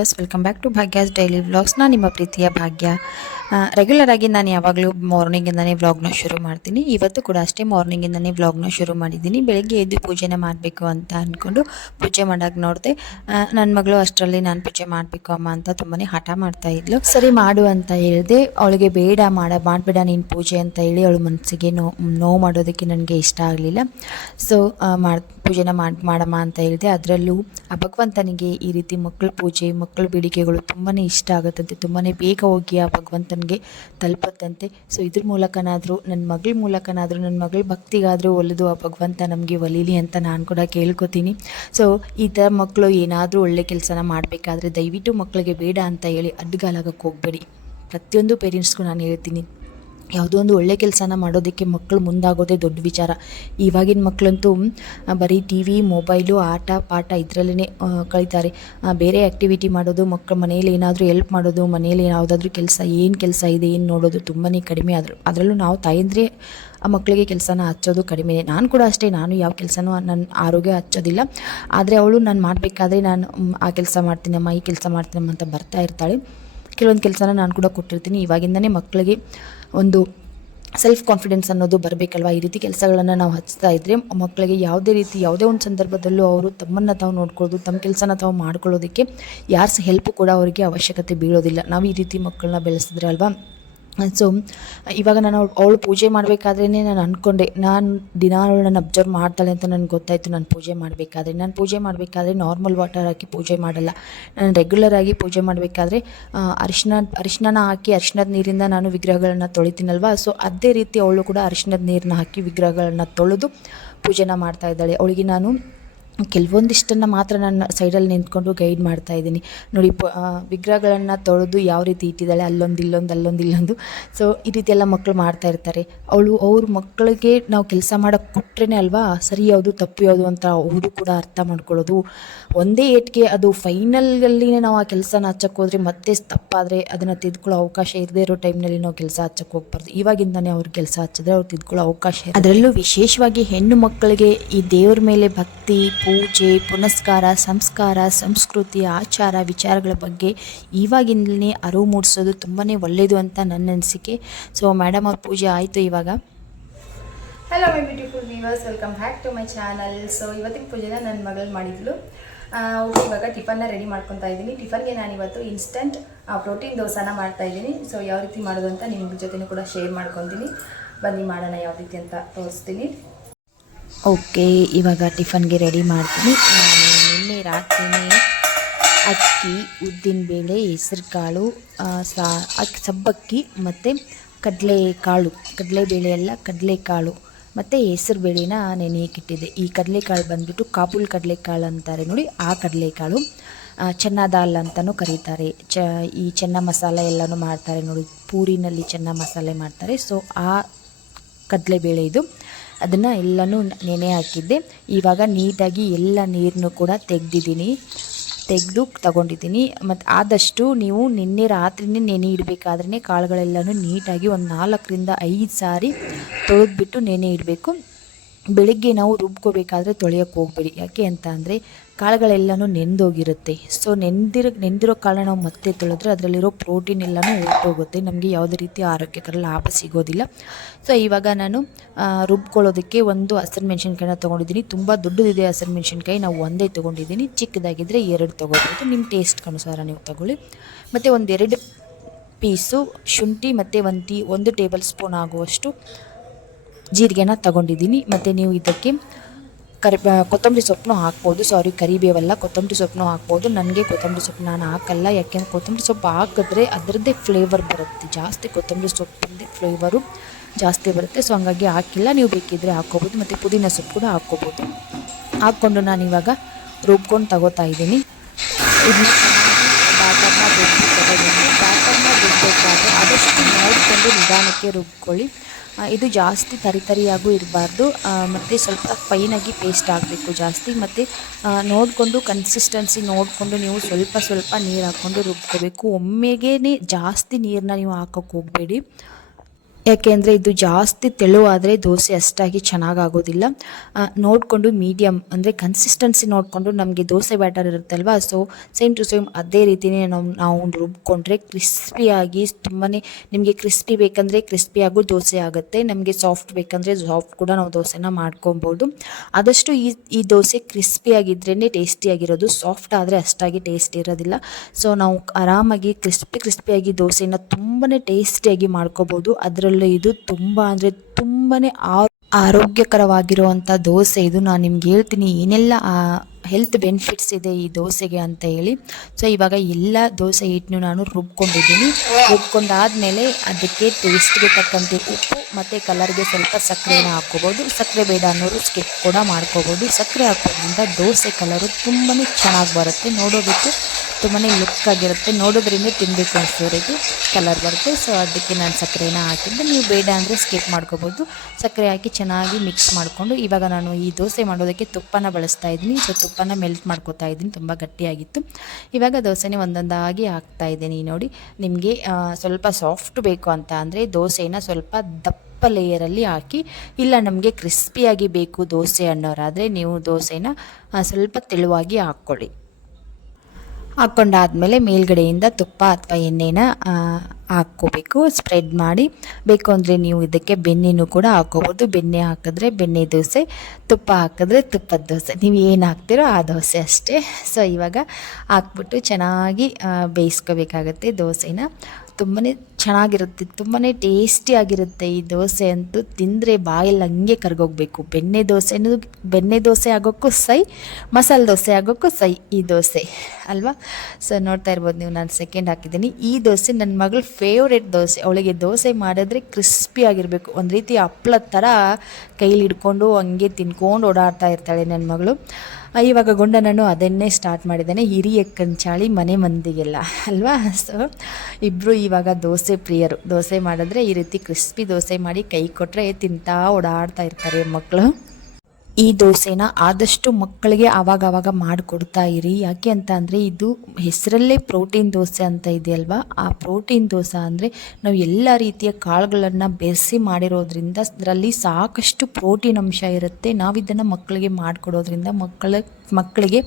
Viewers welcome back to Bhagya's daily ವ್ಲಾಗ್ಸ್ನ ನಿಮ್ಮ ಪ್ರೀತಿಯ ಭಾಗ್ಯ regular ಆಗಿ ನಾನು ಯಾವಾಗಲೂ ಮಾರ್ನಿಂಗಿಂದನೇ ವ್ಲಾಗ್ನ ಶುರು ಮಾಡ್ತೀನಿ. ಇವತ್ತು ಕೂಡ ಅಷ್ಟೇ ಮಾರ್ನಿಂಗಿಂದನೇ ವ್ಲಾಗ್ನ ಶುರು ಮಾಡಿದ್ದೀನಿ. ಬೆಳಗ್ಗೆ ಎದ್ದು ಪೂಜೆನ ಮಾಡಬೇಕು ಅಂತ ಅಂದ್ಕೊಂಡು ಪೂಜೆ ಮಾಡೋಕೆ ನೋಡಿದೆ. ನನ್ನ ಮಗಳು ಅಷ್ಟರಲ್ಲಿ ನಾನು ಪೂಜೆ ಮಾಡಬೇಕು ಅಮ್ಮ ಅಂತ ತುಂಬಾ ಹಠ ಮಾಡ್ತಾ ಇದ್ಲು. ಸರಿ ಮಾಡು ಅಂತ ಹೇಳಿದೆ. ಅವಳಿಗೆ ಬೇಡ ಮಾಡ, ಮಾಡಬೇಡ ನೀನು ಪೂಜೆ ಅಂತ ಹೇಳಿ ಅವಳು ಮನಸ್ಸಿಗೆ ನೋ, ನೋವು ಮಾಡೋದಕ್ಕೆ ನನಗೆ ಇಷ್ಟ ಆಗಲಿಲ್ಲ. ಸೊ ಮಾಡಿ, ಪೂಜೆನ ಮಾಡಿ, ಮಾಡಮ್ಮ ಅಂತ ಹೇಳಿದೆ. ಅದರಲ್ಲೂ ಆ ಭಗವಂತನಿಗೆ ಈ ರೀತಿ ಮಕ್ಕಳ ಪೂಜೆ ಮಕ್ಕಳ ಬೇಡಿಕೆಗಳು ತುಂಬಾ ಇಷ್ಟ ಆಗುತ್ತಂತೆ. ತುಂಬಾ ಬೇಗ ಹೋಗಿ ಆ ಭಗವಂತನಿಗೆ ತಲುಪತ್ತಂತೆ. ಸೊ ಇದ್ರ ಮೂಲಕನಾದರೂ ನನ್ನ ಮಗಳ ಮೂಲಕನಾದರೂ ನನ್ನ ಮಗಳ ಭಕ್ತಿಗಾದರೂ ಒಲಿದು ಆ ಭಗವಂತ ನಮಗೆ ಒಲೀಲಿ ಅಂತ ನಾನು ಕೂಡ ಕೇಳ್ಕೊತೀನಿ. ಸೊ ಈ ಥರ ಮಕ್ಕಳು ಏನಾದರೂ ಒಳ್ಳೆ ಕೆಲಸನ ಮಾಡಬೇಕಾದ್ರೆ ದಯವಿಟ್ಟು ಮಕ್ಕಳಿಗೆ ಬೇಡ ಅಂತ ಹೇಳಿ ಅಡ್ಡಗಾಲಾಗಕ್ಕೆ ಹೋಗಬೇಡಿ. ಪ್ರತಿಯೊಂದು ಪೇರೆಂಟ್ಸ್ಗೂ ನಾನು ಹೇಳ್ತೀನಿ. ಯಾವುದೋ ಒಂದು ಒಳ್ಳೆ ಕೆಲಸನ ಮಾಡೋದಕ್ಕೆ ಮಕ್ಕಳು ಮುಂದಾಗೋದೇ ದೊಡ್ಡ ವಿಚಾರ. ಇವಾಗಿನ ಮಕ್ಕಳಂತೂ ಬರೀ ಟಿ ವಿ, ಮೊಬೈಲು, ಆಟ, ಪಾಠ ಇದರಲ್ಲೇ ಕಳೀತಾರೆ. ಬೇರೆ ಆ್ಯಕ್ಟಿವಿಟಿ ಮಾಡೋದು ಮಕ್ಕಳು ಮನೇಲಿ ಏನಾದರೂ ಎಲ್ಪ್ ಮಾಡೋದು, ಮನೇಲಿ ಯಾವುದಾದ್ರೂ ಕೆಲಸ, ಏನು ಕೆಲಸ ಇದೆ, ಏನು ನೋಡೋದು ತುಂಬಾ ಕಡಿಮೆ. ಆದರು ಅದರಲ್ಲೂ ನಾವು ತಾಯಂದ್ರೆ ಆ ಮಕ್ಕಳಿಗೆ ಕೆಲಸನ ಹಚ್ಚೋದು ಕಡಿಮೆ ನಾನು ಕೂಡ ಅಷ್ಟೇ, ನಾನು ಯಾವ ಕೆಲಸನೂ ನನ್ನ ಆರೋಗ್ಯ ಹಚ್ಚೋದಿಲ್ಲ. ಆದರೆ ಅವಳು, ನಾನು ಮಾಡಬೇಕಾದ್ರೆ ನಾನು ಆ ಕೆಲಸ ಮಾಡ್ತೀನಮ್ಮ, ಈ ಕೆಲಸ ಮಾಡ್ತೀನಮ್ಮ ಅಂತ ಬರ್ತಾ ಇರ್ತಾಳೆ. ಕೆಲವೊಂದು ಕೆಲಸನ ನಾನು ಕೂಡ ಕೊಟ್ಟಿರ್ತೀನಿ. ಇವಾಗಿಂದನೇ ಮಕ್ಕಳಿಗೆ ಒಂದು ಸೆಲ್ಫ್ ಕಾನ್ಫಿಡೆನ್ಸ್ ಅನ್ನೋದು ಬರಬೇಕಲ್ವಾ? ಈ ರೀತಿ ಕೆಲಸಗಳನ್ನು ನಾವು ಹಚ್ತಾ ಇದ್ದರೆ ಮಕ್ಕಳಿಗೆ ಯಾವುದೇ ರೀತಿ, ಯಾವುದೇ ಒಂದು ಸಂದರ್ಭದಲ್ಲೂ ಅವರು ತಮ್ಮನ್ನು ತಾವು ನೋಡ್ಕೊಳ್ಳೋದು, ತಮ್ಮ ಕೆಲಸನ ತಾವು ಮಾಡ್ಕೊಳ್ಳೋದಕ್ಕೆ ಯಾರ ಹೆಲ್ಪ್ ಕೂಡ ಅವರಿಗೆ ಅವಶ್ಯಕತೆ ಬೀಳೋದಿಲ್ಲ. ನಾವು ಈ ರೀತಿ ಮಕ್ಕಳನ್ನ ಬೆಳೆಸಿದ್ರೆ ಅಲ್ವಾ? ಸೊ ಇವಾಗ ನಾನು ಅವಳು ಪೂಜೆ ಮಾಡಬೇಕಾದ್ರೇ ನಾನು ಅಂದ್ಕೊಂಡೆ ನಾನು ದಿನ ಅವಳು ನನ್ನ ಅಬ್ಸರ್ವ್ ಮಾಡ್ತಾಳೆ ಅಂತ ನನಗೆ ಗೊತ್ತಾಯಿತು ನಾನು ಪೂಜೆ ಮಾಡಬೇಕಾದ್ರೆ. ನಾನು ಪೂಜೆ ಮಾಡಬೇಕಾದ್ರೆ ನಾರ್ಮಲ್ ವಾಟರ್ ಹಾಕಿ ಪೂಜೆ ಮಾಡಲ್ಲ. ನಾನು ರೆಗ್ಯುಲರ್ ಆಗಿ ಪೂಜೆ ಮಾಡಬೇಕಾದ್ರೆ ಅರಿಶಿನ ಅರಿಶಿನ ಹಾಕಿ ಅರಿಶಿನದ ನೀರಿಂದ ನಾನು ವಿಗ್ರಹಗಳನ್ನ ತೊಳಿತೀನಲ್ವ? ಸೊ ಅದೇ ರೀತಿ ಅವಳು ಕೂಡ ಅರಿಶಿನದ ನೀರನ್ನ ಹಾಕಿ ವಿಗ್ರಹಗಳನ್ನ ತೊಳೆದು ಪೂಜೆನ ಮಾಡ್ತಾ ಇದ್ದಾಳೆ. ಅವಳಿಗೆ ನಾನು ಕೆಲವೊಂದಿಷ್ಟನ್ನು ಮಾತ್ರ ನಾನು ಸೈಡಲ್ಲಿ ನಿಂತ್ಕೊಂಡು ಗೈಡ್ ಮಾಡ್ತಾ ಇದ್ದೀನಿ. ನೋಡಿ, ಪ ವಿಗ್ರಹಗಳನ್ನು ತೊಳೆದು ಯಾವ ರೀತಿ ಇಟ್ಟಿದ್ದಾಳೆ, ಅಲ್ಲೊಂದು, ಇಲ್ಲೊಂದು ಅಲ್ಲೊಂದು, ಇಲ್ಲೊಂದು. ಸೊ ಈ ರೀತಿ ಎಲ್ಲ ಮಕ್ಕಳು ಮಾಡ್ತಾ ಇರ್ತಾರೆ. ಅವಳು, ಅವ್ರ ಮಕ್ಕಳಿಗೆ ನಾವು ಕೆಲಸ ಮಾಡೋಕ್ಕೆ ಕೊಟ್ರೇ ಅಲ್ವಾ? ಸರಿ, ಯಾವುದು ತಪ್ಪು, ಯಾವುದು ಅಂತ ಅವರು ಕೂಡ ಅರ್ಥ ಮಾಡ್ಕೊಳ್ಳೋದು. ಒಂದೇ ಏಟ್ಗೆ ಅದು ಫೈನಲಲ್ಲಿನೇ ನಾವು ಆ ಕೆಲಸನ ಹಚ್ಚಕ್ಕೆ ಹೋದರೆ ಮತ್ತೆ ತಪ್ಪಾದರೆ ಅದನ್ನು ತಿದ್ಕೊಳ್ಳೋ ಅವಕಾಶ ಇರದೇ ಇರೋ ಟೈಮ್ನಲ್ಲಿ ನಾವು ಕೆಲಸ ಹಚ್ಚಕ್ಕೆ ಹೋಗ್ಬಾರ್ದು. ಇವಾಗಿಂದನೇ ಅವ್ರಿಗೆ ಕೆಲಸ ಹಚ್ಚಿದ್ರೆ ಅವ್ರು ತಿದ್ಕೊಳ್ಳೋ ಅವಕಾಶ. ಅದರಲ್ಲೂ ವಿಶೇಷವಾಗಿ ಹೆಣ್ಣು ಮಕ್ಕಳಿಗೆ ಈ ದೇವ್ರ ಮೇಲೆ ಭಕ್ತಿ ಪೂಜೆ, ಪುನಸ್ಕಾರ, ಸಂಸ್ಕಾರ, ಸಂಸ್ಕೃತಿ, ಆಚಾರ, ವಿಚಾರಗಳ ಬಗ್ಗೆ ಇವಾಗಿಂದಲೇ ಅರಿವು ಮೂಡಿಸೋದು ತುಂಬಾ ಒಳ್ಳೆಯದು ಅಂತ ನನ್ನ ಅನಿಸಿಕೆ. ಸೊ ಮೇಡಮ್ ಅವ್ರ ಪೂಜೆ ಆಯಿತು ಇವಾಗ. Hello my beautiful viewers welcome back to my channel so ಇವತ್ತಿನ ಪೂಜೆನ ನನ್ನ ಮಗಳು ಮಾಡಿದ್ಲು. ಇವಾಗ ಟಿಫನ್ನ ರೆಡಿ ಮಾಡ್ಕೊತಾ ಇದ್ದೀನಿ. ಟಿಫನ್ಗೆ ನಾನು ಇವತ್ತು ಇನ್ಸ್ಟಂಟ್ ಪ್ರೋಟೀನ್ ದೋಸೆನ ಮಾಡ್ತಾ ಇದ್ದೀನಿ. ಸೊ ಯಾವ ರೀತಿ ಮಾಡೋದು ಅಂತ ನಿಮ್ಮ ಜೊತೆನೂ ಕೂಡ ಶೇರ್ ಮಾಡ್ಕೊತೀನಿ. ಬನ್ನಿ ಮಾಡೋಣ ಯಾವ ರೀತಿ ಅಂತ ತೋರಿಸ್ತೀನಿ. ಓಕೆ, ಇವಾಗ ಟಿಫನ್ಗೆ ರೆಡಿ ಮಾಡ್ತೀನಿ. ನಾನು ನಿನ್ನೆ ರಾತ್ರಿನೇ ಅಕ್ಕಿ ಉದ್ದಿನಬೇಳೆ ಹೆಸರುಕಾಳು ಸಾ, ಅಕ್ಕಿ, ಸಬ್ಬಕ್ಕಿ ಮತ್ತು ಕಡಲೆಕಾಳು, ಕಡಲೆಬೇಳೆ ಎಲ್ಲ ಕಡಲೆಕಾಳು ಮತ್ತು ಹೆಸರು ಬೇಳೆನ ನೆನೆಯಕ್ಕಿಟ್ಟಿದ್ದೆ ಈ ಕಡಲೆಕಾಳು ಬಂದುಬಿಟ್ಟು ಕಾಪುಲ್ ಕಡಲೆಕಾಳು ಅಂತಾರೆ ನೋಡಿ, ಆ ಕಡಲೆಕಾಳು ಚೆನ್ನ ದಾಲ್ ಅಂತಲೂ ಕರೀತಾರೆ. ಚ, ಈ ಚೆನ್ನ ಮಸಾಲೆ ಎಲ್ಲನೂ ಮಾಡ್ತಾರೆ ನೋಡಿ, ಪೂರಿನಲ್ಲಿ ಚೆನ್ನ ಮಸಾಲೆ ಮಾಡ್ತಾರೆ. ಸೊ ಆ ಕಡಲೆಬೇಳೆ ಇದು. ಅದನ್ನು ಎಲ್ಲನೂ ನೆನೆ ಹಾಕಿದ್ದೆ. ಇವಾಗ ನೀಟಾಗಿ ಎಲ್ಲ ನೀರನ್ನು ಕೂಡ ತೆಗೆದಿದ್ದೀನಿ. ತೆಗೆದು ತಗೊಂಡಿದ್ದೀನಿ. ಮತ್ತು ಆದಷ್ಟು ನೀವು ನಿನ್ನೆ ರಾತ್ರಿನೇ ನೆನೆ ಇಡಬೇಕಾದ್ರೆ ಕಾಳುಗಳೆಲ್ಲನೂ ನೀಟಾಗಿ ಒಂದು ನಾಲ್ಕರಿಂದ ಐದು ಸಾರಿ ತೊಳೆದ್ಬಿಟ್ಟು ನೆನೆ ಇಡಬೇಕು. ಬೆಳಿಗ್ಗೆ ನಾವು ರುಬ್ಕೋಬೇಕಾದ್ರೆ ತೊಳೆಯೋಕ್ಕೆ ಹೋಗಬೇಡಿ. ಯಾಕೆ ಅಂತ ಅಂದರೆ ಕಾಳುಗಳೆಲ್ಲನೂ ನೆಂದೋಗಿರುತ್ತೆ. ಸೊ ನೆಂದಿರೋ ನೆಂದಿರೋ ಕಾಳು ನಾವು ಮತ್ತೆ ತೊಳೆದ್ರೆ ಅದರಲ್ಲಿರೋ ಪ್ರೋಟೀನ್ ಎಲ್ಲನೂ ಹೋಗುತ್ತೆ ನಮಗೆ ಯಾವುದೇ ರೀತಿ ಆರೋಗ್ಯಕರ ಲಾಭ ಸಿಗೋದಿಲ್ಲ. ಸೊ ಇವಾಗ ನಾನು ರುಬ್ಕೊಳ್ಳೋದಕ್ಕೆ ಒಂದು ಹಸಿರು ಮೆಣಸಿನ್ಕಾಯಿನ ತೊಗೊಂಡಿದ್ದೀನಿ. ತುಂಬ ದೊಡ್ಡದಿದೆ ಹಸಿರು ಮೆಣಸಿನ್ಕಾಯಿ. ನಾವು ಒಂದೇ ತೊಗೊಂಡಿದ್ದೀನಿ. ಚಿಕ್ಕದಾಗಿದ್ದರೆ ಎರಡು ತೊಗೋಬೋದು. ನಿಮ್ಮ ಟೇಸ್ಟ್ ಅನುಸಾರ ನೀವು ತಗೊಳ್ಳಿ. ಮತ್ತು ಒಂದೆರಡು ಪೀಸು ಶುಂಠಿ, ಮತ್ತು ಒಂದು ಟೇಬಲ್ ಸ್ಪೂನ್ ಆಗುವಷ್ಟು ಜೀರಿಗೆನ ತಗೊಂಡಿದ್ದೀನಿ. ಮತ್ತು ನೀವು ಇದಕ್ಕೆ ಕರಿ ಕೊತ್ತಂಬರಿ ಸೊಪ್ಪನ್ನು ಹಾಕ್ಬೋದು. ಸಾರಿ ಕರಿಬೇವಲ್ಲ, ಕೊತ್ತಂಬರಿ ಸೊಪ್ಪನ್ನು ಹಾಕ್ಬೋದು. ನನಗೆ ಕೊತ್ತಂಬರಿ ಸೊಪ್ಪು ನಾನು ಹಾಕಲ್ಲ. ಯಾಕೆಂದ್ರೆ ಕೊತ್ತಂಬರಿ ಸೊಪ್ಪು ಹಾಕಿದ್ರೆ ಅದರದ್ದೇ ಫ್ಲೇವರ್ ಬರುತ್ತೆ. ಜಾಸ್ತಿ ಕೊತ್ತಂಬರಿ ಸೊಪ್ಪಿಂದೇ ಫ್ಲೇವರು ಜಾಸ್ತಿ ಬರುತ್ತೆ. ಸೊ ಹಂಗಾಗಿ ಹಾಕಿಲ್ಲ. ನೀವು ಬೇಕಿದ್ದರೆ ಹಾಕ್ಕೋಬೋದು. ಮತ್ತು ಪುದೀನ ಸೊಪ್ಪು ಕೂಡ ಹಾಕ್ಕೋಬೋದು. ಹಾಕ್ಕೊಂಡು ನಾನು ಇವಾಗ ರುಬ್ಕೊಂಡು ತಗೋತಾ ಇದ್ದೀನಿ. ಇದನ್ನ ಬ್ಯಾಟರ್ನ ರುಬ್ಬಿ ತಗೋಬೇಕು ಆದಷ್ಟು ನೋಡಿಕೊಂಡು ನಿಧಾನಕ್ಕೆ ರುಬ್ಕೊಳ್ಳಿ. ಇದು ಜಾಸ್ತಿ ತರಿ ತರಿಯಾಗೂ ಇರಬಾರ್ದು. ಮತ್ತು ಸ್ವಲ್ಪ ಫೈನಾಗಿ ಪೇಸ್ಟ್ ಆಗಬೇಕು ಜಾಸ್ತಿ. ಮತ್ತು ನೋಡಿಕೊಂಡು ಕನ್ಸಿಸ್ಟೆನ್ಸಿ ನೋಡಿಕೊಂಡು ನೀವು ಸ್ವಲ್ಪ ಸ್ವಲ್ಪ ನೀರು ಹಾಕ್ಕೊಂಡು ರುಬ್ಕೋಬೇಕು. ಒಮ್ಮೆಗೇ ಜಾಸ್ತಿ ನೀರನ್ನ ನೀವು ಹಾಕೋಕ್ಕೆ ಹೋಗಬೇಡಿ. ಯಾಕೆಂದರೆ ಇದು ಜಾಸ್ತಿ ತೆಳುವಾದರೆ ದೋಸೆ ಅಷ್ಟಾಗಿ ಚೆನ್ನಾಗಾಗೋದಿಲ್ಲ. ನೋಡಿಕೊಂಡು ಮೀಡಿಯಮ್ ಅಂದರೆ ಕನ್ಸಿಸ್ಟೆನ್ಸಿ ನೋಡಿಕೊಂಡು ನಮಗೆ ದೋಸೆ ಬ್ಯಾಟರ್ ಇರುತ್ತಲ್ವ ಸೊ ಸೇಮ್ ಟು ಸೇಮ್ ಅದೇ ರೀತಿಯೇ ನಾವು ನಾವು ರುಬ್ಕೊಂಡ್ರೆ ಕ್ರಿಸ್ಪಿಯಾಗಿ ತುಂಬಾ ನಿಮಗೆ ಕ್ರಿಸ್ಪಿ ಬೇಕಂದರೆ ಕ್ರಿಸ್ಪಿಯಾಗೂ ದೋಸೆ ಆಗುತ್ತೆ, ನಮಗೆ ಸಾಫ್ಟ್ ಬೇಕಂದರೆ ಸಾಫ್ಟ್ ಕೂಡ ನಾವು ದೋಸೆನ ಮಾಡ್ಕೊಬೋದು. ಆದಷ್ಟು ಈ ಈ ದೋಸೆ ಕ್ರಿಸ್ಪಿಯಾಗಿದ್ರೇ ಟೇಸ್ಟಿಯಾಗಿರೋದು ಸಾಫ್ಟ್ ಆದರೆ ಅಷ್ಟಾಗಿ ಟೇಸ್ಟ್ ಇರೋದಿಲ್ಲ. ಸೊ ನಾವು ಆರಾಮಾಗಿ ಕ್ರಿಸ್ಪಿ ಕ್ರಿಸ್ಪಿಯಾಗಿ ದೋಸೆನ ತುಂಬಾ ಟೇಸ್ಟಿಯಾಗಿ ಮಾಡ್ಕೋಬೋದು ಅದರಲ್ಲೂ ಇದು ತುಂಬ ಅಂದರೆ ತುಂಬಾ ಆರೋಗ್ಯಕರವಾಗಿರುವಂಥ ದೋಸೆ. ಇದು ನಾನು ನಿಮ್ಗೆ ಹೇಳ್ತೀನಿ, ಏನೆಲ್ಲ ಹೆಲ್ತ್ ಬೆನಿಫಿಟ್ಸ್ ಇದೆ ಈ ದೋಸೆಗೆ ಅಂತ ಹೇಳಿ. ಸೊ ಇವಾಗ ಎಲ್ಲ ದೋಸೆ ಹಿಟ್ಟನ್ನು ನಾನು ರುಬ್ಕೊಂಡಿದ್ದೀನಿ. ರುಬ್ಕೊಂಡಾದ್ಮೇಲೆ ಅದಕ್ಕೆ ಟೇಸ್ಟ್ಗೆ ತಕ್ಕಂತೆ ಉಪ್ಪು ಮತ್ತು ಕಲರ್ಗೆ ಸ್ವಲ್ಪ ಸಕ್ಕರೆನ ಹಾಕ್ಕೋಬೋದು, ಸಕ್ಕರೆ ಬೇಡ ಅನ್ನೋರು ಸ್ಕಿಪ್ ಕೂಡ ಮಾಡ್ಕೋಬೋದು. ಸಕ್ಕರೆ ಹಾಕೋದ್ರಿಂದ ದೋಸೆ ಕಲರು ತುಂಬಾ ಚೆನ್ನಾಗಿ ಬರುತ್ತೆ. ನೋಡೋದಕ್ಕೆ ತುಂಬಾ ಲುಕ್ ಆಗಿರುತ್ತೆ. ನೋಡೋದ್ರಿಂದ ತಿನ್ನಬೇಕು ಅನಿಸೋ ಕಲರ್ ಬರುತ್ತೆ. ಸೊ ಅದಕ್ಕೆ ನಾನು ಸಕ್ಕರೆನ ಹಾಕಿದ್ದೆ. ನೀವು ಬೇಡ ಅಂದರೆ ಸ್ಕಿಪ್ ಮಾಡ್ಕೋಬೋದು. ಸಕ್ಕರೆ ಹಾಕಿ ಚೆನ್ನಾಗಿ ಮಿಕ್ಸ್ ಮಾಡಿಕೊಂಡು, ಇವಾಗ ನಾನು ಈ ದೋಸೆ ಮಾಡೋದಕ್ಕೆ ತುಪ್ಪನ ಬಳಸ್ತಾ ಇದ್ದೀನಿ. ಸೊ ತುಪ್ಪನ ಮೆಲ್ಟ್ ಮಾಡ್ಕೋತಾ ಇದ್ದೀನಿ. ತುಂಬ ಗಟ್ಟಿಯಾಗಿತ್ತು. ಇವಾಗ ದೋಸೆನೇ ಒಂದೊಂದಾಗಿ ಹಾಕ್ತಾ ಇದ್ದೀನಿ ನೋಡಿ. ನಿಮಗೆ ಸ್ವಲ್ಪ ಸಾಫ್ಟ್ ಬೇಕು ಅಂತ ಅಂದರೆ ದೋಸೆನ ಸ್ವಲ್ಪ ದಪ್ಪ ಲೇಯರಲ್ಲಿ ಹಾಕಿ, ಇಲ್ಲ ನಮಗೆ ಕ್ರಿಸ್ಪಿಯಾಗಿ ಬೇಕು ದೋಸೆ ಅನ್ನೋರಾದರೆ ನೀವು ದೋಸೆನ ಸ್ವಲ್ಪ ತೆಳುವಾಗಿ ಹಾಕ್ಕೊಳ್ಳಿ. ಹಾಕ್ಕೊಂಡಾದ್ಮೇಲೆ ಮೇಲ್ಗಡೆಯಿಂದ ತುಪ್ಪ ಅಥವಾ ಎಣ್ಣೆನ ಹಾಕ್ಕೋಬೇಕು ಸ್ಪ್ರೆಡ್ ಮಾಡಿ. ಬೇಕು ಅಂದರೆ ನೀವು ಇದಕ್ಕೆ ಬೆಣ್ಣೆನೂ ಕೂಡ ಹಾಕ್ಕೋಬೋದು. ಬೆಣ್ಣೆ ಹಾಕಿದ್ರೆ ಬೆಣ್ಣೆ ದೋಸೆ, ತುಪ್ಪ ಹಾಕಿದ್ರೆ ತುಪ್ಪದ ದೋಸೆ. ನೀವು ಏನು ಹಾಕ್ತೀರೋ ಆ ದೋಸೆ ಅಷ್ಟೇ. ಸೊ ಇವಾಗ ಹಾಕ್ಬಿಟ್ಟು ಚೆನ್ನಾಗಿ ಬೇಯಿಸ್ಕೋಬೇಕಾಗತ್ತೆ ದೋಸೆನ. ತುಂಬಾ ಚೆನ್ನಾಗಿರುತ್ತೆ ತುಂಬಾ ಟೇಸ್ಟಿಯಾಗಿರುತ್ತೆ ಈ ದೋಸೆ ಅಂತೂ. ತಿಂದರೆ ಬಾಯಲ್ಲಿ ಹಂಗೆ ಕರ್ಗೋಗ್ಬೇಕು. ಬೆಣ್ಣೆ ದೋಸೆನೂ ಬೆಣ್ಣೆ ದೋಸೆ ಆಗೋಕ್ಕೂ ಸೈ, ಮಸಾಲೆ ದೋಸೆ ಆಗೋಕ್ಕೂ ಸೈ ಈ ದೋಸೆ. ಅಲ್ವಾ? ಸೊ ನೋಡ್ತಾ ಇರ್ಬೋದು ನೀವು, ನಾನು ಸೆಕೆಂಡ್ ಹಾಕಿದ್ದೀನಿ. ಈ ದೋಸೆ ನನ್ನ ಮಗಳು ಫೇವ್ರೇಟ್ ದೋಸೆ. ಅವಳಿಗೆ ದೋಸೆ ಮಾಡಿದ್ರೆ ಕ್ರಿಸ್ಪಿ ಆಗಿರಬೇಕು. ಒಂದು ರೀತಿ ಹಪ್ಳ ಥರ ಕೈಲಿ ಹಿಡ್ಕೊಂಡು ಹಂಗೆ ತಿನ್ಕೊಂಡು ಓಡಾಡ್ತಾ ಇರ್ತಾಳೆ ನನ್ನ ಮಗಳು. ಇವಾಗ ಗುಂಡನನ್ನು ಅದನ್ನೇ ಸ್ಟಾರ್ಟ್ ಮಾಡಿದ್ದಾನೆ. ಹಿರಿಯ ಕಂಚಾಳಿ ಮನೆ ಮಂದಿಗೆಲ್ಲ. ಅಲ್ವಾ? ಸೊ ಇಬ್ಬರು ಇವಾಗ ದೋಸೆ ಪ್ರಿಯರು. ದೋಸೆ ಮಾಡಿದ್ರೆ ಈ ರೀತಿ ಕ್ರಿಸ್ಪಿ ದೋಸೆ ಮಾಡಿ ಕೈ ಕೊಟ್ಟರೆ ತಿಂತಾ ಓಡಾಡ್ತಾ ಇರ್ತಾರೆ ಮಕ್ಕಳು ಈ ದೋಸೆನ ಆದಷ್ಟು ಮಕ್ಕಳಿಗೆ ಆವಾಗ ಆವಾಗ ಮಾಡಿಕೊಡ್ತಾ ಇರಿ. ಯಾಕೆ ಅಂತ ಅಂದರೆ ಇದು ಹೆಸರಲ್ಲೇ ಪ್ರೋಟೀನ್ ದೋಸೆ ಅಂತ ಇದೆಯಲ್ವಾ? ಆ ಪ್ರೋಟೀನ್ ದೋಸೆ ಅಂದರೆ ನಾವು ಎಲ್ಲ ರೀತಿಯ ಕಾಳುಗಳನ್ನು ಬೆರೆಸಿ ಮಾಡಿರೋದ್ರಿಂದ ಅದರಲ್ಲಿ ಸಾಕಷ್ಟು ಪ್ರೋಟೀನ್ ಅಂಶ ಇರುತ್ತೆ. ನಾವು ಇದನ್ನು ಮಕ್ಕಳಿಗೆ ಮಾಡಿಕೊಡೋದ್ರಿಂದ ಮಕ್ಕಳ ಮಕ್ಕಳಿಗೆ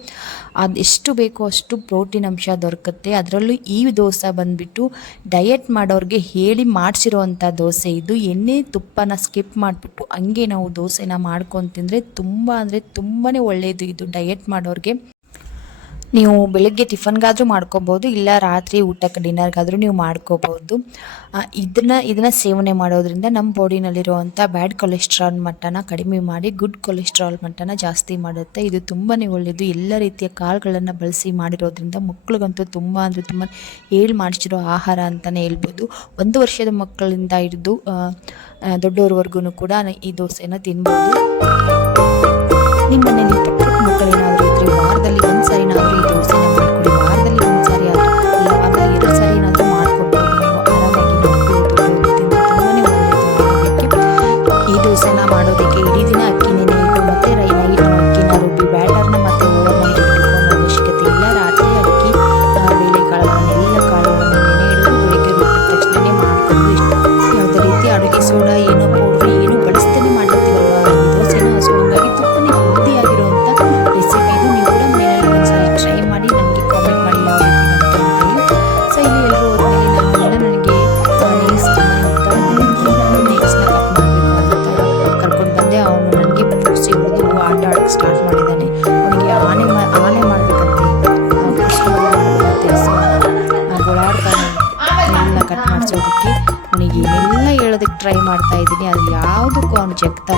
ಅದೆಷ್ಟು ಬೇಕೋ ಅಷ್ಟು ಪ್ರೋಟೀನ್ ಅಂಶ ದೊರಕುತ್ತೆ. ಅದರಲ್ಲೂ ಈ ದೋಸೆ ಬಂದುಬಿಟ್ಟು ಡಯೆಟ್ ಮಾಡೋರಿಗೆ ಹೇಳಿ ಮಾಡಿಸಿರೋವಂಥ ದೋಸೆ ಇದು. ಎಣ್ಣೆ ತುಪ್ಪನ ಸ್ಕಿಪ್ ಮಾಡಿಬಿಟ್ಟು ಹಂಗೆ ನಾವು ದೋಸೆನ ಮಾಡ್ಕೊಂಡು ತಿಂದರೆ ತುಂಬ ಅಂದರೆ ತುಂಬಾ ಒಳ್ಳೆಯದು ಇದು ಡಯೆಟ್ ಮಾಡೋರಿಗೆ. ನೀವು ಬೆಳಗ್ಗೆ ಟಿಫನ್ಗಾದರೂ ಮಾಡ್ಕೋಬೋದು, ಇಲ್ಲ ರಾತ್ರಿ ಊಟಕ್ಕೆ ಡಿನ್ನರ್ಗಾದರೂ ನೀವು ಮಾಡ್ಕೋಬೋದು. ಇದನ್ನ, ಇದನ್ನು ಸೇವನೆ ಮಾಡೋದ್ರಿಂದ ನಮ್ಮ ಬಾಡಿನಲ್ಲಿರುವಂಥ ಬ್ಯಾಡ್ ಕೊಲೆಸ್ಟ್ರಾಲ್ ಮಟ್ಟನ ಕಡಿಮೆ ಮಾಡಿ, ಗುಡ್ ಕೊಲೆಸ್ಟ್ರಾಲ್ ಮಟ್ಟನ ಜಾಸ್ತಿ ಮಾಡುತ್ತೆ. ಇದು ತುಂಬಾ ಒಳ್ಳೆಯದು ಎಲ್ಲ ರೀತಿಯ ಕಾಳುಗಳನ್ನು ಬಳಸಿ ಮಾಡಿರೋದ್ರಿಂದ ಮಕ್ಕಳಿಗಂತೂ ತುಂಬ ಅಂದರೆ ತುಂಬ ಹೇಳಿ ಮಾಡಿಸಿರೋ ಆಹಾರ ಅಂತಲೇ ಹೇಳ್ಬೋದು. ಒಂದು ವರ್ಷದ ಮಕ್ಕಳಿಂದ ಹಿಡಿದು ದೊಡ್ಡವ್ರವರೆಗೂ ಕೂಡ ಈ ದೋಸೆನ ತಿನ್ಬೋದು. ಯಾವುದಕ್ಕೂ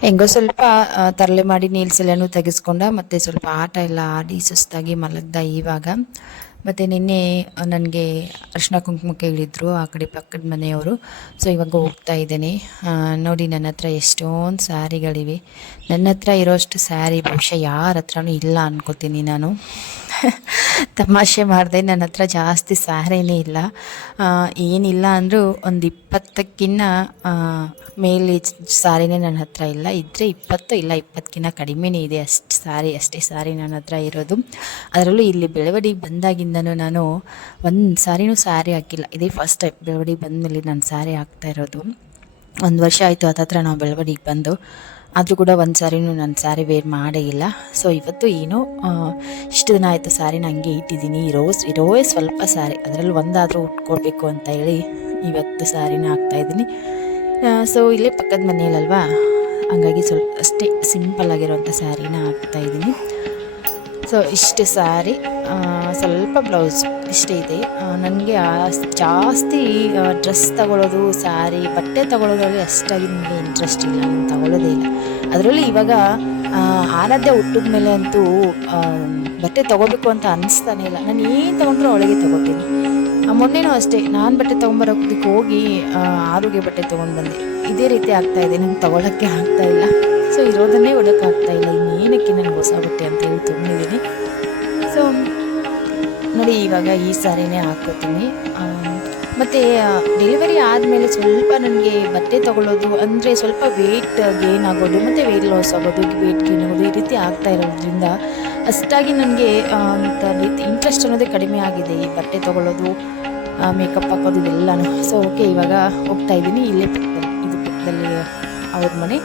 ಹೆಂಗೋ ಸ್ವಲ್ಪ ತರಲೆ ಮಾಡಿ ನೀಲ್ಸ್ ಎಲ್ಲನೂ ತೆಗೆಸ್ಕೊಂಡ, ಮತ್ತು ಸ್ವಲ್ಪ ಆಟ ಎಲ್ಲ ಆಡಿ ಸುಸ್ತಾಗಿ ಮಲಗ್ದ ಇವಾಗ. ಮತ್ತು ನಿನ್ನೆ ನನಗೆ ಅರ್ಶಿನ ಕುಂಕುಮಕ್ಕೆ ಹೇಳಿದ್ರು ಆ ಕಡೆ ಪಕ್ಕದ ಮನೆಯವರು. ಸೊ ಇವಾಗ ಹೋಗ್ತಾ ಇದ್ದೇನೆ. ನೋಡಿ ನನ್ನ ಹತ್ರ ಎಷ್ಟೊಂದು ಸ್ಯಾರಿಗಳಿವೆ. ನನ್ನ ಹತ್ರ ಇರೋಷ್ಟು ಸ್ಯಾರಿ ಬಹುಶಃ ಯಾರ ಹತ್ರನೂ ಇಲ್ಲ ಅನ್ಕೋತೀನಿ ನಾನು. ತಮಾಷೆ ಮಾಡಿದೆ ನನ್ನ ಹತ್ರ ಜಾಸ್ತಿ ಸ್ಯಾರಿನೇ ಇಲ್ಲ. ಏನಿಲ್ಲ ಅಂದರೂ ಒಂದು ಇಪ್ಪತ್ತಕ್ಕಿನ್ನ ಮೇಲೆ ಸಾರಿನೇ ನನ್ನ ಹತ್ರ ಇಲ್ಲ. ಇದ್ದರೆ ಇಪ್ಪತ್ತು ಇಲ್ಲ ಇಪ್ಪತ್ತಕ್ಕಿಂತ ಕಡಿಮೆನೇ ಇದೆ ಅಷ್ಟು ಸಾರಿ ಅಷ್ಟೇ ಸಾರಿ ನನ್ನ ಹತ್ರ ಇರೋದು. ಅದರಲ್ಲೂ ಇಲ್ಲಿ ಬೆಳವಡಿಗೆ ಬಂದಾಗಿಂದನೂ ನಾನು ಒಂದು ಸಾರಿನೂ ಸ್ಯಾರಿ ಹಾಕಿಲ್ಲ. ಇದೇ ಫಸ್ಟ್ ಟೈಪ್ ಬೆಳವಡಿಗೆ ಬಂದಮೇಲೆ ನಾನು ಸ್ಯಾರಿ ಹಾಕ್ತಾ ಇರೋದು. ಒಂದು ವರ್ಷ ಆಯಿತು ಹತ್ತತ್ರ ನಾವು ಬೆಳವಡಿಗೆ ಬಂದು. ಆದರೂ ಕೂಡ ಒಂದು ಸಾರಿನೂ ನಾನು ಸ್ಯಾರಿ ವೇರ್ ಮಾಡೇ ಇಲ್ಲ. ಸೊ ಇವತ್ತು ಏನೋ ಇಷ್ಟು ದಿನ ಆಯಿತು ಸ್ಯಾರಿನ ಹಂಗೆ ಇಟ್ಟಿದ್ದೀನಿ. ಇರೋ ಇರೋವೇ ಸ್ವಲ್ಪ ಸ್ಯಾರಿ ಅದರಲ್ಲಿ ಒಂದಾದರೂ ಉಟ್ಕೊಳ್ಬೇಕು ಅಂತ ಹೇಳಿ ಇವತ್ತು ಸ್ಯಾರಿನ ಹಾಕ್ತಾಯಿದ್ದೀನಿ ಸೊ ಇಲ್ಲೇ ಪಕ್ಕದ ಮನೆಯಲ್ಲಲ್ವಾ? ಹಂಗಾಗಿ ಸ್ವಲ್ಪ, ಅಷ್ಟೇ ಸಿಂಪಲ್ ಆಗಿರೋಂಥ ಸ್ಯಾರಿನ ಹಾಕ್ತಾಯಿದ್ದೀನಿ ಸೊ ಇಷ್ಟು ಸ್ಯಾರಿ ಸ್ವಲ್ಪ ಬ್ಲೌಸ್ ಇಷ್ಟೇ ಇದೆ. ನನಗೆ ಜಾಸ್ತಿ ಡ್ರೆಸ್ ತಗೊಳ್ಳೋದು ಸ್ಯಾರಿ ಬಟ್ಟೆ ತಗೊಳ್ಳೋದ್ರಲ್ಲಿ ಅಷ್ಟಾಗಿ ನನಗೆ ಇಂಟ್ರೆಸ್ಟ್ ಇಲ್ಲ. ನಾನು ತಗೊಳ್ಳೋದೇ ಇಲ್ಲ. ಅದರಲ್ಲಿ ಇವಾಗ ಆರಾಧ್ಯ ಹುಟ್ಟಿದ ಮೇಲೆ ಅಂತೂ ಬಟ್ಟೆ ತೊಗೋಬೇಕು ಅಂತ ಅನಿಸ್ತಾನೆ ಇಲ್ಲ. ನಾನು ಏನು ತೊಗೊಂಡ್ರೂ ಅವಳಿಗೆ ತೊಗೋತೀನಿ. ಮೊನ್ನೆನೂ ಅಷ್ಟೇ, ನಾನು ಬಟ್ಟೆ ತೊಗೊಂಬರೋದಕ್ಕೆ ಹೋಗಿ ಆರೋಗ್ಯ ಆರುಗೆ ಬಟ್ಟೆ ತೊಗೊಂಡು ಬಂದೆ. ಇದೇ ರೀತಿ ಆಗ್ತಾ ಇದೆ, ನಂಗೆ ತೊಗೊಳಕ್ಕೆ ಆಗ್ತಾ ಇಲ್ಲ. ಸೊ, ಇರೋದನ್ನೇ ಒಡೋಕ್ಕಾಗ್ತಾ ಇಲ್ಲ. ಇನ್ನೇನಕ್ಕೆ ನನಗೆ ಹೊಸ ಬಟ್ಟೆ ಅಂತ ಹೇಳಿ ತುಂಬಿದ್ದೀನಿ. ಸೊ, ನೋಡಿ, ಇವಾಗ ಈ ಸಾರಿನೇ ಹಾಕ್ಕೋತೀನಿ. ಮತ್ತು ಡೆಲಿವರಿ ಆದಮೇಲೆ ಸ್ವಲ್ಪ ನನಗೆ ಬಟ್ಟೆ ತೊಗೊಳ್ಳೋದು, ಅಂದರೆ ಸ್ವಲ್ಪ ವೇಟ್ ಗೇನ್ ಆಗೋದು, ಮತ್ತು ವೆಯ್ಟ್ ಲಾಸ್ ಆಗೋದು ವೇಟ್ ಗೇನ್ ಆಗೋದು ಈ ರೀತಿ ಆಗ್ತಾ ಇರೋದ್ರಿಂದ ಅಷ್ಟಾಗಿ ನನಗೆ ಅಂತ ರೀತಿ ಇಂಟ್ರೆಸ್ಟ್ ಅನ್ನೋದೇ ಕಡಿಮೆ ಆಗಿದೆ. ಈ ಬಟ್ಟೆ ತೊಗೊಳ್ಳೋದು ಮೇಕಪ್ ಹಾಕೋದು ಇದೆಲ್ಲನೂ. ಸೊ ಓಕೆ ಇವಾಗ ಹೋಗ್ತಾ ಇದ್ದೀನಿ. ಇಲ್ಲೇ ಪಕ್ಕದಲ್ಲಿ, ಇದು ಪಕ್ಕದಲ್ಲಿ ಅವ್ರ ಮನೆ.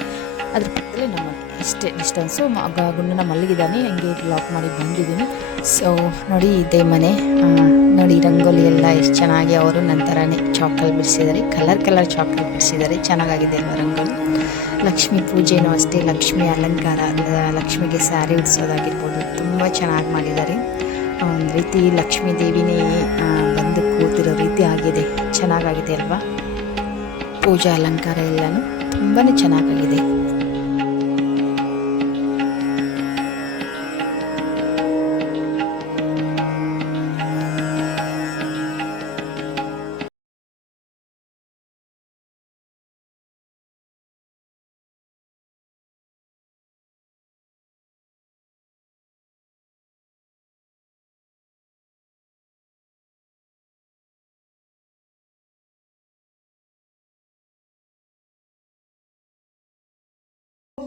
ಅದ್ರ ಪಕ್ಕದಲ್ಲಿ ನಮ್ಮ, ಇಷ್ಟೇ ಡಿಸ್ಟೆನ್ಸು ಗುಂಡನ ಮಲಗಿದ್ದಾನೆ. ಹಂಗೆ ಲಾಕ್ ಮಾಡಿ ಬಂದಿದ್ದೀನಿ. ಸೊ ನೋಡಿ, ಇದೇ ಮನೆ. ನೋಡಿ, ರಂಗೋಲಿ ಎಲ್ಲ ಎಷ್ಟು ಚೆನ್ನಾಗಿ ಅವರು ನನ್ನ ಥರನೇ ಚಾಕಲ್ ಬಿಡಿಸಿದ್ದಾರೆ. ಕಲರ್ ಕಲರ್ ಚಾಕಲ್ ಬಿಡಿಸಿದ್ದಾರೆ. ಚೆನ್ನಾಗಾಗಿದೆ ಅಲ್ವ ರಂಗೋಲಿ? ಲಕ್ಷ್ಮಿ ಪೂಜೆನೂ ಅಷ್ಟೇ. ಲಕ್ಷ್ಮಿ ಅಲಂಕಾರ ಲಕ್ಷ್ಮಿಗೆ ಸ್ಯಾರಿ ಉಡಿಸೋದಾಗಿರ್ಬೋದು. ತುಂಬ ಚೆನ್ನಾಗಿ ಮಾಡಿದ್ದಾರೆ. ಒಂದು ರೀತಿ ಲಕ್ಷ್ಮೀ ದೇವಿನೇ ಬಂದು ಕೂತಿರೋ ರೀತಿ ಆಗಿದೆ. ಚೆನ್ನಾಗಾಗಿದೆ ಅಲ್ವಾ? ಪೂಜಾ ಅಲಂಕಾರ ಎಲ್ಲನೂ ತುಂಬಾ ಚೆನ್ನಾಗಾಗಿದೆ.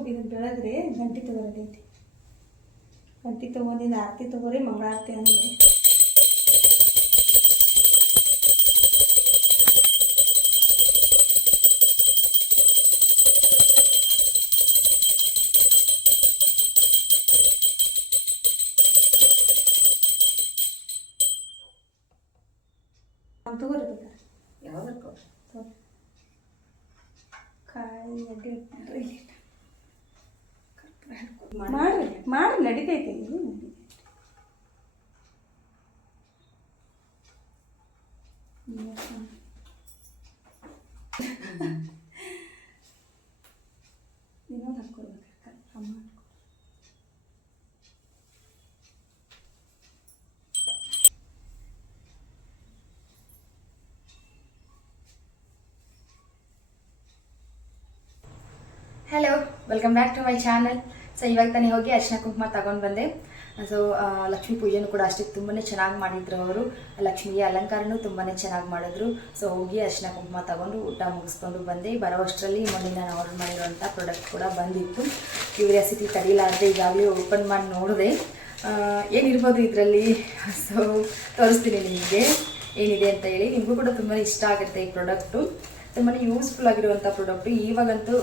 ಇದನ್ನ ಬೆಳೆದ್ರೆ ಗಂಟಿ ತಗೋರೈತಿ ಗಂಟಿ ತಗೊಂಡಿದ್ದು ಆರತಿ ತಗೋರಿ ಮಂಗಳಾರತಿ ಅಂದ್ರೆ ಮಾಡ್ರಿ ಮಾಡಿ ನಡಿತೈತಿ ಇನ್ನೊಂದು ಹಾಕ್ಕೊಡ್ಬೇಕು ಅಮ್ಮ. Hello welcome back to my channel so ಇವಾಗ ತಾನೇ ಹೋಗಿ ಅರ್ಶಿನ ಕುಂಕುಮ ತಗೊಂಡು ಬಂದೆ. ಸೊ ಲಕ್ಷ್ಮೀ ಪೂಜೆನೂ ಕೂಡ ಅಷ್ಟೇ ತುಂಬಾ ಚೆನ್ನಾಗಿ ಮಾಡಿದ್ರು ಅವರು. ಲಕ್ಷ್ಮಿಗೆ ಅಲಂಕಾರನೂ ತುಂಬಾ ಚೆನ್ನಾಗಿ ಮಾಡಿದ್ರು. ಸೊ ಹೋಗಿ ಅರಿಶಿನ ಕುಂಕುಮ ತಗೊಂಡು ಊಟ ಮುಗಿಸ್ಕೊಂಡು ಬಂದೆ. ಬರೋ ಅಷ್ಟರಲ್ಲಿ ಮೊನ್ನೆ ನಾನು ಆರ್ಡರ್ ಮಾಡಿರೋಂಥ ಪ್ರಾಡಕ್ಟ್ ಕೂಡ ಬಂದಿತ್ತು. ಕ್ಯೂರಿಯಾಸಿಟಿ ತಡಿಲಾರದೆ ಈಗಾಗಲೇ ಓಪನ್ ಮಾಡಿ ನೋಡಿದೆ. ಏನಿರ್ಬೋದು ಇದರಲ್ಲಿ? ಸೊ ತೋರಿಸ್ತೀನಿ ನಿಮಗೆ. ಏನಿದೆ ಅಂತ ಹೇಳಿ. ನಿಮಗೂ ಕೂಡ ತುಂಬ ಇಷ್ಟ ಆಗುತ್ತೆ ಈ ಪ್ರಾಡಕ್ಟು ತುಂಬಾ ಯೂಸ್ಫುಲ್ ಆಗಿರುವಂಥ ಪ್ರಾಡಕ್ಟು ಇವಾಗಂತೂ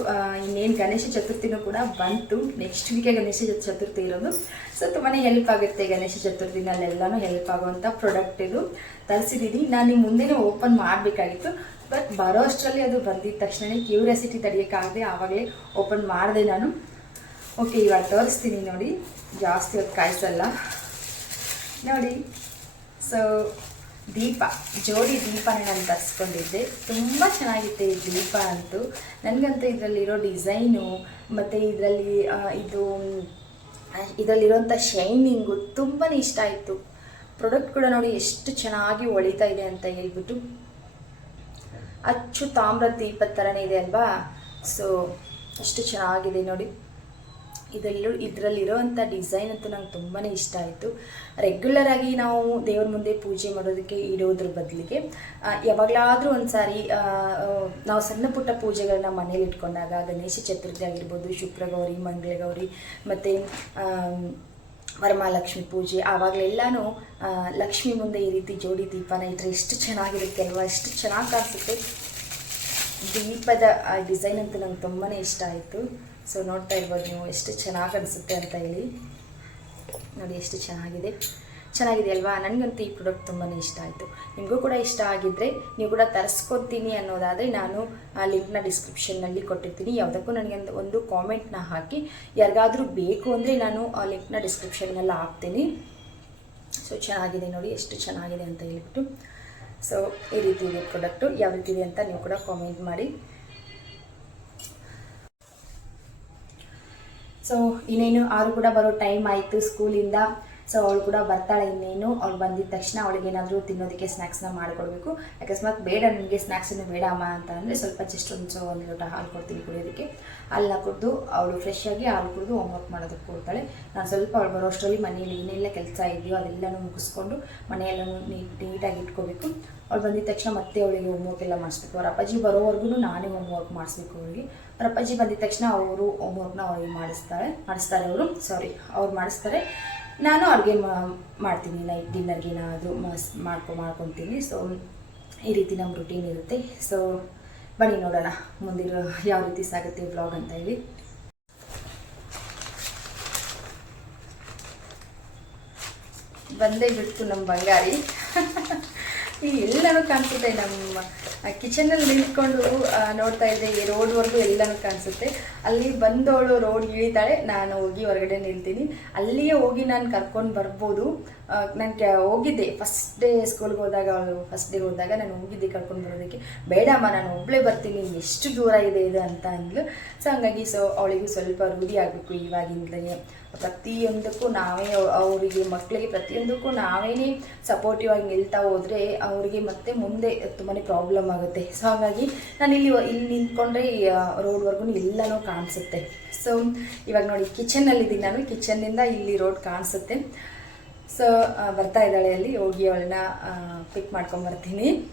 ಇನ್ನೇನು ಗಣೇಶ ಚತುರ್ಥಿನೂ ಕೂಡ ಬಂತು. ನೆಕ್ಸ್ಟ್ ವೀಕೆ ಗಣೇಶ ಚತುರ್ಥಿ ಇರೋದು. ಸೊ ತುಂಬಾ ಹೆಲ್ಪ್ ಆಗುತ್ತೆ ಗಣೇಶ ಚತುರ್ಥಿನಲ್ಲೆಲ್ಲನೂ ಹೆಲ್ಪ್ ಆಗುವಂತ ಪ್ರಾಡಕ್ಟ್ ಇದು. ತರಿಸಿದೀನಿ. ನಾನು ಮುಂದೆನೇ ಓಪನ್ ಮಾಡಬೇಕಾಗಿತ್ತು. ಬಟ್ ಬರೋ ಅಷ್ಟರಲ್ಲಿ ಅದು ಬಂದಿದ್ದ ತಕ್ಷಣ ಕ್ಯೂರಿಯಾಸಿಟಿ ತಡೆಯೋಕ್ಕಾಗದೆ ಆವಾಗಲೇ ಓಪನ್ ಮಾಡಿದೆ ನಾನು. ಓಕೆ ಇವಾಗ ತೋರಿಸ್ತೀನಿ ನೋಡಿ. ಜಾಸ್ತಿ ಹೊತ್ತು ಕಾಯಿಸಲ್ಲ. ನೋಡಿ. ಸೊ ದೀಪ, ಜೋಡಿ ದೀಪನ ನಾನು ತರಿಸ್ಕೊಂಡಿದ್ದೆ. ತುಂಬ ಚೆನ್ನಾಗಿತ್ತು ಈ ದೀಪ ಅಂತೂ. ನನಗಂತೂ ಇದರಲ್ಲಿರೋ ಡಿಸೈನು, ಮತ್ತು ಇದರಲ್ಲಿ ಇದು, ಇದರಲ್ಲಿರೋಂಥ ಶೈನಿಂಗು ತುಂಬಾ ಇಷ್ಟ ಆಯಿತು. ಪ್ರಾಡಕ್ಟ್ ಕೂಡ ನೋಡಿ ಎಷ್ಟು ಚೆನ್ನಾಗಿ ಹೊಳಿತಾ ಇದೆ ಅಂತ ಹೇಳ್ಬಿಟ್ಟು. ಅಚ್ಚು ತಾಮ್ರ ದೀಪದ ಥರನೇ ಇದೆ ಅಲ್ವಾ? ಸೊ ಎಷ್ಟು ಚೆನ್ನಾಗಿದೆ ನೋಡಿ. ಇದರಲ್ಲೂ ಇದರಲ್ಲಿರೋವಂಥ ಡಿಸೈನ್ ಅಂತೂ ನಂಗೆ ತುಂಬಾ ಇಷ್ಟ ಆಯಿತು. ರೆಗ್ಯುಲರ್ ಆಗಿ ನಾವು ದೇವ್ರ ಮುಂದೆ ಪೂಜೆ ಮಾಡೋದಕ್ಕೆ ಇಡೋದ್ರ ಬದಲಿಗೆ ಯಾವಾಗಲಾದರೂ ಒಂದು ಸಾರಿ ನಾವು ಸಣ್ಣ ಪುಟ್ಟ ಪೂಜೆಗಳನ್ನ ಮನೇಲಿ ಇಟ್ಕೊಂಡಾಗ, ಗಣೇಶ ಚತುರ್ಥಿ ಆಗಿರ್ಬೋದು, ಶುಕ್ರಗೌರಿ, ಮಂಗಳಗೌರಿ, ಮತ್ತು ವರಮಹಾಲಕ್ಷ್ಮಿ ಪೂಜೆ, ಆವಾಗಲೆಲ್ಲನೂ ಲಕ್ಷ್ಮಿ ಮುಂದೆ ಈ ರೀತಿ ಜೋಡಿ ದೀಪನ ಇಟ್ಟರೆ ಎಷ್ಟು ಚೆನ್ನಾಗಿರುತ್ತೆ ಅಲ್ವಾ? ಎಷ್ಟು ಚೆನ್ನಾಗಿ ಕಾಣಿಸುತ್ತೆ? ದೀಪದ ಡಿಸೈನ್ ಅಂತೂ ನಂಗೆ ತುಂಬಾ ಇಷ್ಟ ಆಯಿತು. ಸೊ ನೋಡ್ತಾ ಇರ್ಬೋದು ನೀವು ಎಷ್ಟು ಚೆನ್ನಾಗಿ ಅನಿಸುತ್ತೆ ಅಂತ ಹೇಳಿ. ನೋಡಿ, ಎಷ್ಟು ಚೆನ್ನಾಗಿದೆ. ಚೆನ್ನಾಗಿದೆ ಅಲ್ವಾ? ನನಗಂತೂ ಈ ಪ್ರಾಡಕ್ಟ್ ತುಂಬಾ ಇಷ್ಟ ಆಯಿತು. ನಿಮಗೂ ಕೂಡ ಇಷ್ಟ ಆಗಿದ್ದರೆ ನೀವು ಕೂಡ ತರಿಸ್ಕೊತೀನಿ ಅನ್ನೋದಾದರೆ ನಾನು ಆ ಲಿಂಕ್ನ ಡಿಸ್ಕ್ರಿಪ್ಷನ್ನಲ್ಲಿ ಕೊಟ್ಟಿರ್ತೀನಿ. ಯಾವುದಕ್ಕೂ ನನಗೆ ಒಂದು ಕಾಮೆಂಟ್ನ ಹಾಕಿ. ಯಾರಿಗಾದರೂ ಬೇಕು ಅಂದರೆ ನಾನು ಆ ಲಿಂಕ್ನ ಡಿಸ್ಕ್ರಿಪ್ಷನ್ನೆಲ್ಲ ಹಾಕ್ತೀನಿ. ಸೊ ಚೆನ್ನಾಗಿದೆ ನೋಡಿ, ಎಷ್ಟು ಚೆನ್ನಾಗಿದೆ ಅಂತ ಹೇಳಿಬಿಟ್ಟು. ಸೊ ಈ ರೀತಿ ಇದೆ ಪ್ರಾಡಕ್ಟು ಯಾವ ರೀತಿ ಇದೆ ಅಂತ ನೀವು ಕೂಡ ಕಾಮೆಂಟ್ ಮಾಡಿ. ಸೊ ಇನ್ನೇನು ಅವರು ಕೂಡ ಬರೋ ಟೈಮ್ ಆಯಿತು ಸ್ಕೂಲಿಂದ ಸೊ ಅವಳು ಕೂಡ ಬರ್ತಾಳೆ ಇನ್ನೇನು. ಅವ್ಳು ಬಂದಿದ ತಕ್ಷಣ ಅವಳಿಗೆ ಏನಾದರೂ ತಿನ್ನೋದಕ್ಕೆ ಸ್ನ್ಯಾಕ್ಸ್ನ ಮಾಡಿಕೊಡ್ಬೇಕು. ಅಕಸ್ಮಾತ್ ಬೇಡ ನನಗೆ ಸ್ನ್ಯಾಕ್ಸನ್ನು ಬೇಡ ಅಮ್ಮ ಅಂತ ಅಂದರೆ ಸ್ವಲ್ಪ ಜಸ್ಟ್ ಒಂದು ಒಂದು ಲೋಟ ಹಾಲು ಕೊಡ್ತೀನಿ ಕುಡಿಯೋದಕ್ಕೆ. ಹಾಲನ್ನ ಕುಡಿದು ಅವಳು ಫ್ರೆಶ್ ಆಗಿ ಹಾಲು ಕುಡಿದು ಹೋಮ್ವರ್ಕ್ ಮಾಡೋದಕ್ಕೆ ಕೊಡ್ತಾಳೆ. ನಾನು ಸ್ವಲ್ಪ ಅವಳು ಬರೋ ಅಷ್ಟರಲ್ಲಿ ಮನೇಲಿ ಏನೆಲ್ಲ ಕೆಲಸ ಇದೆಯೋ ಅದೆಲ್ಲನೂ ಮುಗಿಸ್ಕೊಂಡು ಮನೆಯಲ್ಲೂ ನೀಟ್, ನೀಟಾಗಿ ಇಟ್ಕೋಬೇಕು. ಅವಳು ಬಂದಿದ ತಕ್ಷಣ ಮತ್ತೆ ಅವಳಿಗೆ ಹೋಮ್ವರ್ಕ್ ಎಲ್ಲ ಮಾಡಿಸ್ಬೇಕು. ಅವ್ರ ಅಪ್ಪಾಜಿ ಬರೋವರೆಗೂ ನಾನೇ ಹೋಮ್ವರ್ಕ್ ಮಾಡಿಸ್ಬೇಕು ಅವಳಿಗೆ ಅವ್ರ ಅಪ್ಪಾಜಿ ಬಂದಿದ ತಕ್ಷಣ ಅವರು ಹೋಮ್ವರ್ಕ್ನ ಅವಳಿಗೆ ಮಾಡಿಸ್ತಾಳೆ ಮಾಡಿಸ್ತಾರೆ ಅವರು. ಸಾರಿ ಅವ್ರು ಮಾಡಿಸ್ತಾರೆ. ನಾನು ಅಡುಗೆ ಮಾಡ್ತೀನಿ ನೈಟ್ ಡಿನ್ನರ್ಗೆ ಏನಾದರೂ ಮಸ್, ಮಾಡ್ಕೊ, ಮಾಡ್ಕೊತೀನಿ. ಸೊ ಈ ರೀತಿ ನಮ್ಮ ರುಟೀನ್ ಇರುತ್ತೆ. ಸೊ ಬನ್ನಿ ನೋಡೋಣ ಮುಂದಿರೋ ಯಾವ ರೀತಿ ಸಾಗುತ್ತೆ ವ್ಲಾಗ್ ಅಂತ ಹೇಳಿ. ಬಂದೇ ಬಿಡ್ತು ನಮ್ಮ ಬಂಗಾರಿ. ಎಲ್ಲನೂ ಕಾಣಿಸುತ್ತೆ. ನಮ್ಮ ಕಿಚನಲ್ಲಿ ನಿಂತ್ಕೊಂಡು ನೋಡ್ತಾ ಇದ್ದೆ ಈ ರೋಡ್ವರೆಗೂ ಎಲ್ಲನೂ ಕಾಣಿಸುತ್ತೆ. ಅಲ್ಲಿ ಬಂದವಳು ರೋಡ್ ಇಳಿತಾಳೆ, ನಾನು ಹೋಗಿ ಹೊರಗಡೆ ನಿಲ್ತೀನಿ. ಅಲ್ಲಿಯೇ ಹೋಗಿ ನಾನು ಕರ್ಕೊಂಡು ಬರ್ಬೋದು. ನನಗೆ ಹೋಗಿದ್ದೆ. ಫಸ್ಟ್ ಡೇ ಸ್ಕೂಲ್ಗೆ ಹೋದಾಗ, ಅವಳು ಫಸ್ಟ್ ಡೇ ಹೋದಾಗ ನಾನು ಹೋಗಿದ್ದೆ ಕರ್ಕೊಂಡು ಬರೋದಕ್ಕೆ. ಬೇಡಮ್ಮ, ನಾನು ಒಬ್ಬಳೇ ಬರ್ತೀನಿ. ಎಷ್ಟು ದೂರ ಇದೆ ಇದು ಅಂತ ಅಂದ್ಲು. ಸೊ ಹಂಗಾಗಿ ಸೊ ಅವಳಿಗೂ ಸ್ವಲ್ಪ ರೂಢಿ ಆಗಬೇಕು ಇವಾಗಿಂದಲೇ. ಪ್ರತಿಯೊಂದಕ್ಕೂ ನಾವೇ ಅವ್- ಅವರಿಗೆ ಮಕ್ಕಳಿಗೆ ಪ್ರತಿಯೊಂದಕ್ಕೂ ನಾವೇನೇ ಸಪೋರ್ಟಿವ್ ಆಗಿ ನಿಲ್ತಾ ಹೋದ್ರೆ ಅವರಿಗೆ ಮತ್ತೆ ಮುಂದೆ ತುಂಬಾ ಪ್ರಾಬ್ಲಮ್ ಆಗುತ್ತೆ. ಸೊ ಹಾಗಾಗಿ ನಾನು ಇಲ್ಲಿ ಇಲ್ಲಿ ನಿಂತ್ಕೊಂಡ್ರೆ ರೋಡ್ವರೆಗೂ ಎಲ್ಲನೂ ಕಾಣಿಸುತ್ತೆ. ಸೊ ಇವಾಗ ನೋಡಿ ಕಿಚನಲ್ಲಿದ್ದೀನಿ ನಾನು. ಕಿಚನ್ನಿಂದ ಇಲ್ಲಿ ರೋಡ್ ಕಾಣಿಸುತ್ತೆ. ಸೊ ಬರ್ತಾ ಇದ್ದಾಳೆ ಅಲ್ಲಿ. ಹೋಗಿ ಅವಳನ್ನ ಪಿಕ್ ಮಾಡ್ಕೊಂಬರ್ತೀನಿ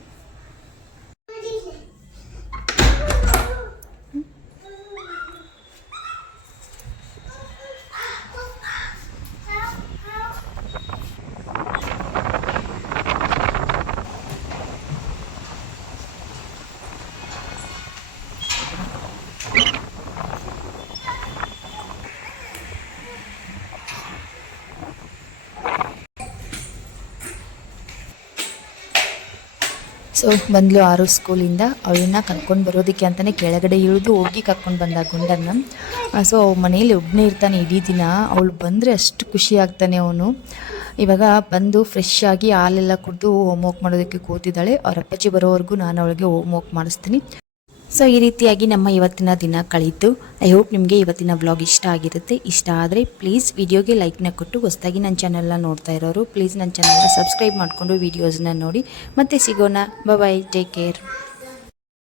ಸೊ, ಬಂದ್ಲು ಆರು ಸ್ಕೂಲಿಂದ ಅವಳನ್ನ ಕರ್ಕೊಂಡು ಬರೋದಕ್ಕೆ ಅಂತಲೇ ಕೆಳಗಡೆ ಇಳಿದು ಹೋಗಿ ಕರ್ಕೊಂಡು ಬಂದ ಗುಂಡನ್ನ. ಸೊ ಮನೆಯಲ್ಲಿ ಒಬ್ಬನೇ ಇರ್ತಾನೆ ಇಡೀ ದಿನ. ಅವಳು ಬಂದರೆ ಅಷ್ಟು ಖುಷಿ ಆಗ್ತಾನೆ ಅವನು. ಇವಾಗ ಬಂದು ಫ್ರೆಶ್ ಆಗಿ ಹಾಲೆಲ್ಲ ಕುಡಿದು ಹೋಮ್ವರ್ಕ್ ಮಾಡೋದಕ್ಕೆ ಕೂತಿದ್ದಾಳೆ. ಅವ್ರ ಅಪ್ಪಾಜಿ ಬರೋವರೆಗೂ ನಾನು ಅವಳಿಗೆ ಹೋಮ್ವರ್ಕ್ ಮಾಡಿಸ್ತೀನಿ. ಸೊ ಈ ರೀತಿಯಾಗಿ ನಮ್ಮ ಇವತ್ತಿನ ದಿನ ಕಳೀತು. ಐ ಹೋಪ್ ನಿಮಗೆ ಇವತ್ತಿನ ವ್ಲಾಗ್ ಇಷ್ಟ ಆಗಿರುತ್ತೆ. ಇಷ್ಟ ಆದರೆ ಪ್ಲೀಸ್ ವಿಡಿಯೋಗೆ ಲೈಕ್ನ ಕೊಟ್ಟು ಹೊಸದಾಗಿ ನನ್ನ ಚಾನಲ್ನ ನೋಡ್ತಾ ಇರೋರು ಪ್ಲೀಸ್ ನನ್ನ ಚಾನಲ್ನ ಸಬ್ಸ್ಕ್ರೈಬ್ ಮಾಡಿಕೊಂಡು ವೀಡಿಯೋಸ್ನ ನೋಡಿ. ಮತ್ತೆ ಸಿಗೋಣ. Bye take care